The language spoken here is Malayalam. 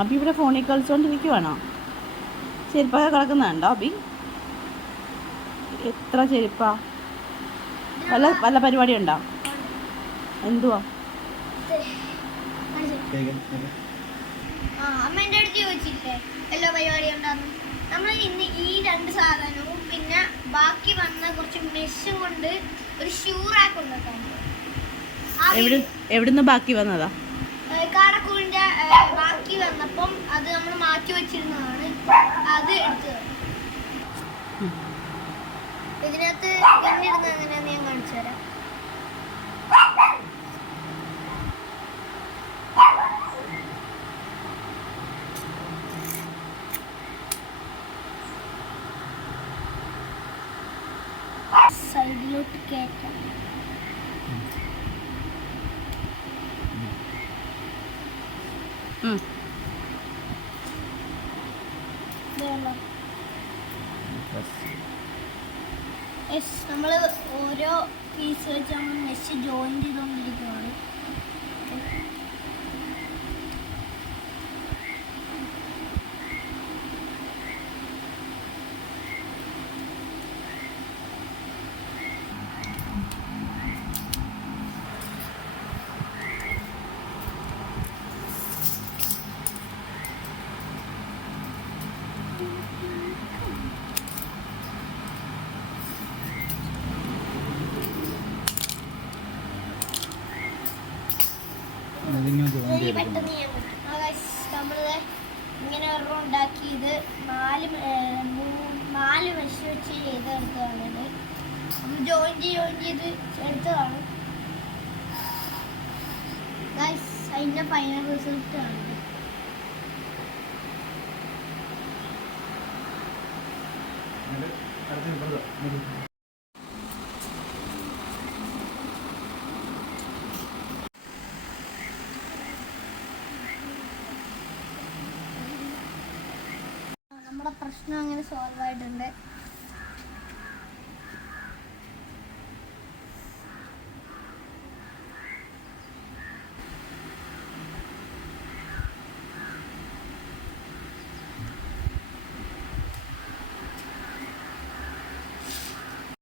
അബി ഇവിടെ ഫോണിൽ കളിച്ചോണ്ടിരിക്കുവാണോ? ചെരുപ്പൊക്കെ കിടക്കുന്നുണ്ടോ അബി? എത്ര ചെരുപ്പാ? വല്ല പരിപാടി ഉണ്ടോ? എന്തുവാ? അമ്മ എൻ്റെ അടുത്ത് ചോദിച്ചില്ലേ എല്ലാ പരിപാടി ഉണ്ടാകും. നമ്മൾ ഇന്ന് ഈ 2 സാധനവും പിന്നെ ബാക്കി വന്ന കുറച്ച് മെഷും കൊണ്ട് ഒരു ഷൂ റാക്ക് ഉണ്ടാക്കാൻ. എവിടുന്ന് ബാക്കി വന്നതാ? കാടക്കൂടിന്റെ ബാക്കി വന്നപ്പം അത് നമ്മൾ മാറ്റി വെച്ചിരുന്നതാണ്. അത് എടുത്തത്. ഇതിനകത്ത് എണ്ണിടുന്നത് എങ്ങനെയാന്ന് ഞാൻ കാണിച്ചു തരാം. സൈഡിലോട്ട് കയറ്റാം. നമ്മൾ ഓരോ പീസ് വെച്ച് നമ്മൾ മെഷ് ജോയിൻ ചെയ്തുകൊണ്ടിരിക്കുകയാണ്. നമ്മള് ഇങ്ങനെ ഒരെണ്ണം ഉണ്ടാക്കി ഇത് 4 മെഷ് വെച്ച് ചെയ്തെടുത്തതാണ്. നമ്മൾ ജോയിൻ ചെയ്ത് എടുത്തതാണ്. അതിന്റെ ഫൈനൽ റിസൾട്ട് ആണ്. നമ്മുടെ പ്രശ്നം അങ്ങനെ സോൾവ് ആയിട്ടുണ്ട്.